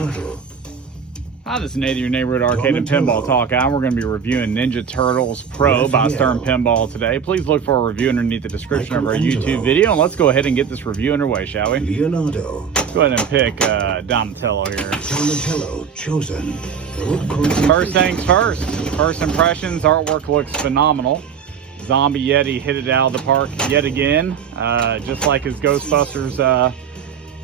Turtle. Hi, this is Nate, your neighborhood arcade and pinball talk guy. We're going to be reviewing Ninja Turtles Pro by Stern Pinball today. Please look for a review underneath the description of our YouTube video, and let's go ahead and get this review underway, shall we? Leonardo. Go ahead and pick Donatello here. Donatello chosen. First things first. First impressions, artwork looks phenomenal. Zombie Yeti hit it out of the park yet again. Just like his Ghostbusters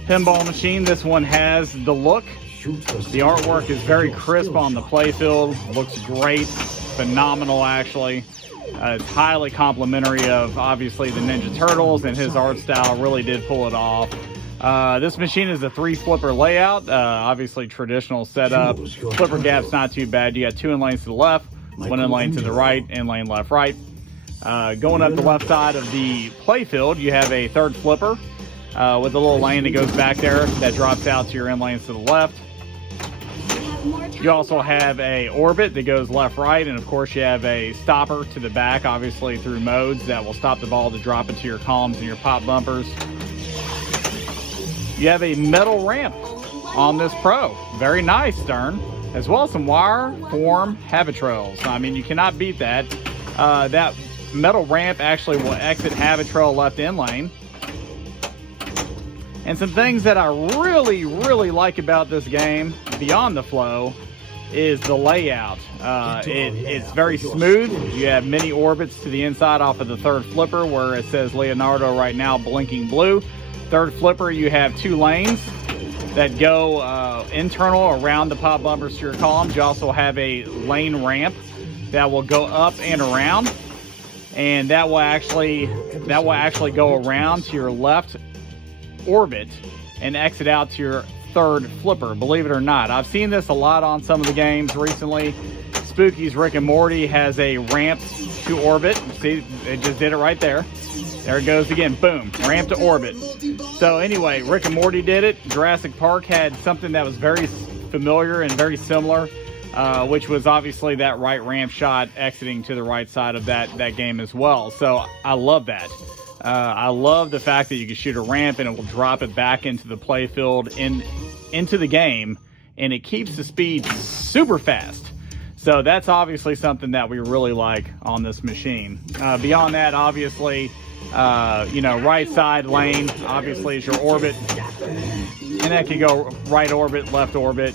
pinball machine, this one has the look. The artwork is very crisp on the playfield. Looks great. Phenomenal, actually. It's highly complimentary of, obviously, the Ninja Turtles, and his art style really did pull it off. This machine is a 3-flipper layout. Obviously, traditional setup. Flipper gap's not too bad. You got 2 in lanes to the left, 1 in lane to the right, in lane left, right. Going up the left side of the playfield, you have a 3rd flipper with a little lane that goes back there that drops out to your in lanes to the left. You also have a orbit that goes left, right, and of course you have a stopper to the back, obviously through modes that will stop the ball to drop into your columns and your pop bumpers. You have a metal ramp on this Pro. Very nice, Stern. As well as some wire form Habitrails. I mean, you cannot beat that. That metal ramp actually will exit Habitrail left in lane. And some things that I really like about this game, beyond the flow, is the layout. It's very smooth. You have many orbits to the inside off of the 3rd flipper where it says Leonardo right now blinking blue. 3rd flipper, you have 2 lanes that go internal around the pop bumpers to your columns. You also have a lane ramp that will go up and around, and that will actually go around to your left orbit and exit out to your 3rd flipper, believe it or not. I've seen this a lot on some of the games recently. Spooky's Rick and Morty has a ramp to orbit. See, it just did it right there. There it goes again, boom, ramp to orbit. So anyway, Rick and Morty did it. Jurassic Park had something that was very familiar and very similar, which was obviously that right ramp shot exiting to the right side of that game as well. So I love that. I love the fact that you can shoot a ramp and it will drop it back into the playfield into the game, and it keeps the speed super fast. So that's obviously something that we really like on this machine. Beyond that, obviously, right side lane obviously is your orbit, and that can go right orbit, left orbit.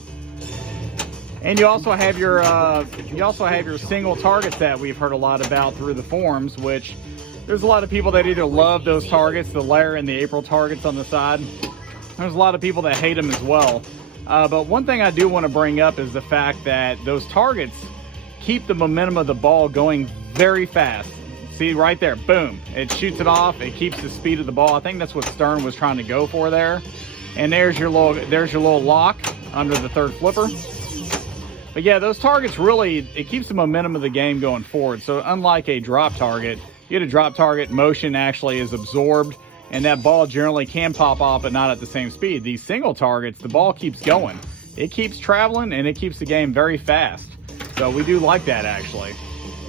And you also have your single targets that we've heard a lot about through the forums, which there's a lot of people that either love those targets, the Lair and the April targets on the side. There's a lot of people that hate them as well. But one thing I do want to bring up is the fact that those targets keep the momentum of the ball going very fast. See right there, boom, it shoots it off, it keeps the speed of the ball. I think that's what Stern was trying to go for there. And there's your little lock under the 3rd flipper. But yeah, those targets really, it keeps the momentum of the game going forward. So unlike a drop target, you get a drop target, motion actually is absorbed, and that ball generally can pop off, but not at the same speed. These single targets, the ball keeps going. It keeps traveling, and it keeps the game very fast. So we do like that, actually.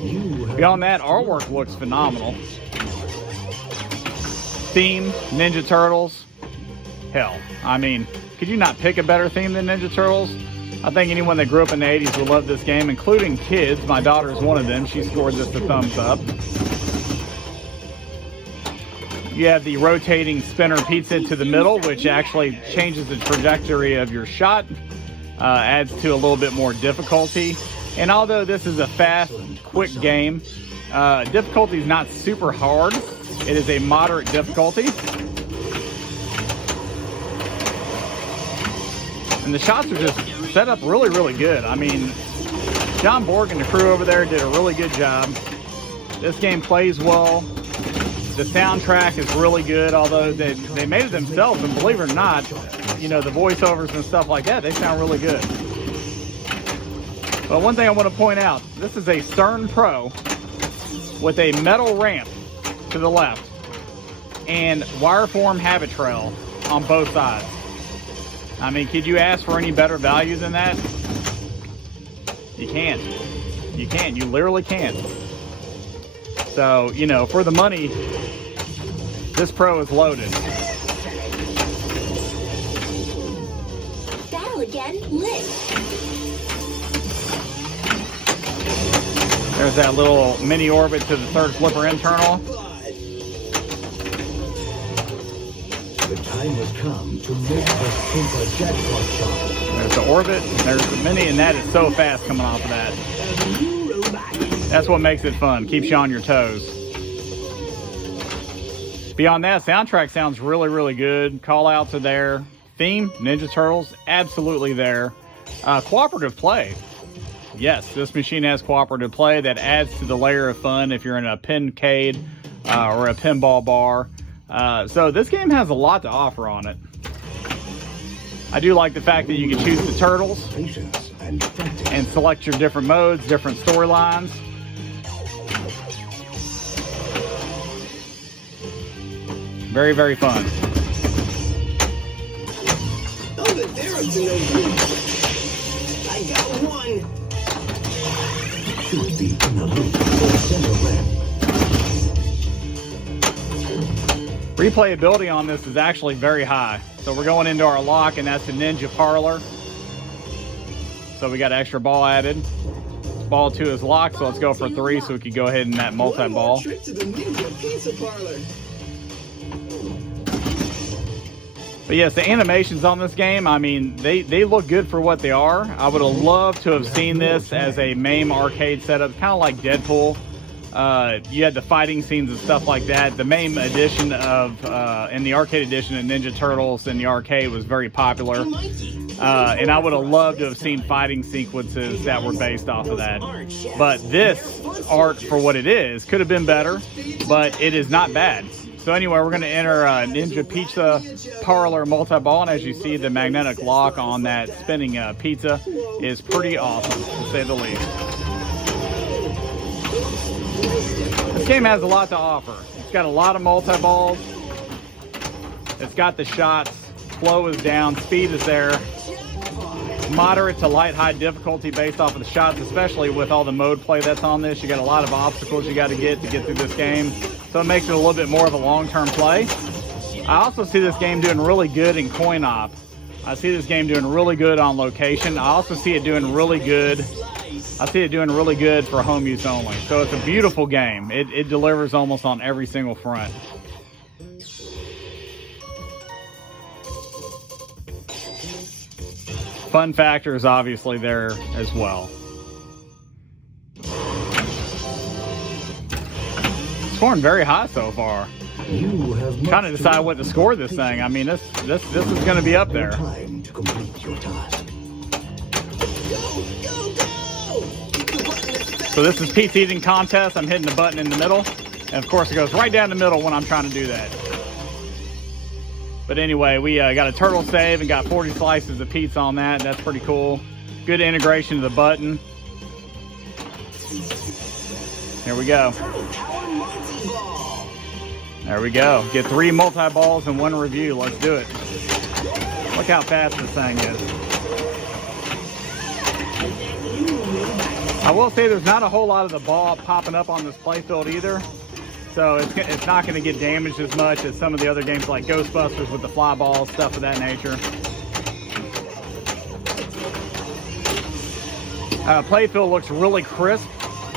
Beyond that, artwork looks phenomenal. Theme, Ninja Turtles. Hell, I mean, could you not pick a better theme than Ninja Turtles? I think anyone that grew up in the 80s would love this game, including kids. My daughter is one of them. She scored this a thumbs up. You have the rotating spinner pizza to the middle, which actually changes the trajectory of your shot, adds to a little bit more difficulty. And although this is a fast, quick game, difficulty is not super hard. It is a moderate difficulty. And the shots are just set up really good. I mean, John Borg and the crew over there did a really good job. This game plays well. The soundtrack is really good, although they made it themselves, and believe it or not, the voiceovers and stuff like that, they sound really good. But one thing I want to point out, this is a Stern Pro with a metal ramp to the left and wireform Habitrail on both sides. I mean, could you ask for any better value than that? You can't. You can't. You literally can't. So, for the money, this Pro is loaded. That'll get again, lit. There's that little mini orbit to the third flipper internal. The time has come to make the super jackpot shot. There's the orbit, there's the mini, and that is so fast coming off of that. That's what makes it fun, keeps you on your toes. Beyond that, soundtrack sounds really, really good. Call outs are there. Theme, Ninja Turtles, absolutely there. Cooperative play. Yes, this machine has cooperative play that adds to the layer of fun if you're in a pincade or a pinball bar. So this game has a lot to offer on it. I do like the fact that you can choose the turtles Patience and practice. and select your different modes, different storylines. Very, very fun. Oh, the arrows are no good. I got one. Should be in a loop or center ramp. Replayability on this is actually very high. So we're going into our lock, and that's the Ninja Parlor. So we got extra ball added. Ball 2 is locked, so let's go for 3 so we can go ahead in that One more multi-ball. trip to the Ninja Pizza Parlor. But yes, the animations on this game, I mean, they look good for what they are. I would have loved to have seen this as a MAME arcade setup, kind of like Deadpool. You had the fighting scenes and stuff like that. The MAME edition of, and the arcade edition of Ninja Turtles in the arcade was very popular. And I would have loved to have seen fighting sequences that were based off of that. But this art, for what it is, could have been better, but it is not bad. So anyway, we're going to enter Ninja Pizza Parlor multi-ball, and as you see, the magnetic lock on that spinning pizza is pretty awesome, to say the least. This game has a lot to offer. It's got a lot of multi-balls. It's got the shots. Flow is down. Speed is there. Moderate to light high difficulty based off of the shots, especially with all the mode play that's on this. You got a lot of obstacles you got to get through this game. So it makes it a little bit more of a long-term play. I also see this game doing really good in coin op. I see this game doing really good on location. I also see it doing really good. I see it doing really good for home use only. So it's a beautiful game. It delivers almost on every single front. Fun factor is obviously there as well. Scoring very high so far. You have Trying to decide what to score this thing. I mean, this is going to be up there. time to complete your task. Go, go, go! So this is pizza eating contest. I'm hitting the button in the middle, and of course it goes right down the middle when I'm trying to do that. But anyway, we got a turtle save and got 40 slices of pizza on that. That's pretty cool. Good integration of the button. Here we go. There we go. Get 3 multi-balls and 1 review. Let's do it. Look how fast this thing is. I will say there's not a whole lot of the ball popping up on this playfield either. So it's not going to get damaged as much as some of the other games like Ghostbusters with the fly balls, stuff of that nature. Playfield looks really crisp,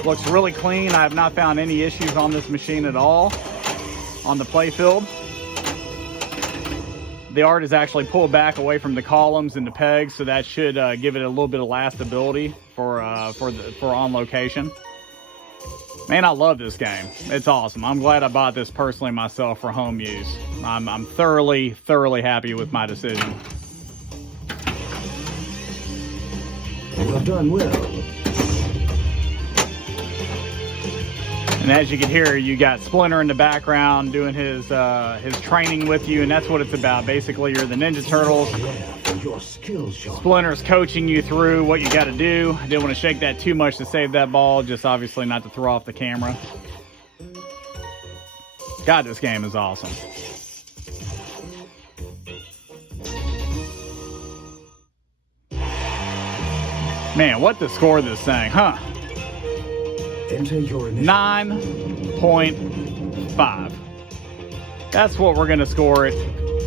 looks really clean. I have not found any issues on this machine at all on the playfield. The art is actually pulled back away from the columns and the pegs, so that should give it a little bit of lastability for on location. Man, I love this game. It's awesome. I'm glad I bought this personally myself for home use. I'm thoroughly, thoroughly happy with my decision. You have done well. And as you can hear, you got Splinter in the background doing his training with you, and that's what it's about. Basically, you're the Ninja Turtles. Your skill shot. Splinter's coaching you through what you got to do. I didn't want to shake that too much to save that ball, just obviously not to throw off the camera. God, this game is awesome. Man, what to score this thing, huh? Enter your initial 9.5. That's what we're going to score it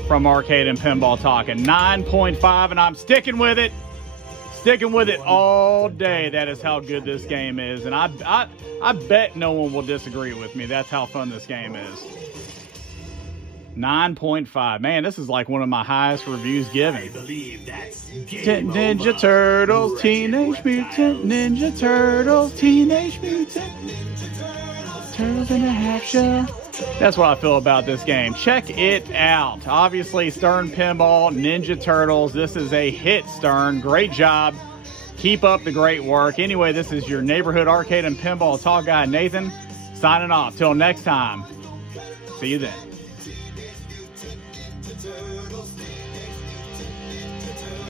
from Arcade and Pinball Talking. 9.5, and I'm sticking with it. sticking with it all day. That is how good this game is. And I bet no one will disagree with me. That's how fun this game is. 9.5. Man, this is like one of my highest reviews given. Ninja Turtles, Teenage Mutant Ninja Turtles, Teenage Mutant Turtles in a Half Shell. That's what I feel about this game. Check it out. Obviously, Stern Pinball, Ninja Turtles. This is a hit, Stern. Great job. Keep up the great work. Anyway, this is your neighborhood arcade and pinball talk guy, Nathan, signing off. Till next time. See you then.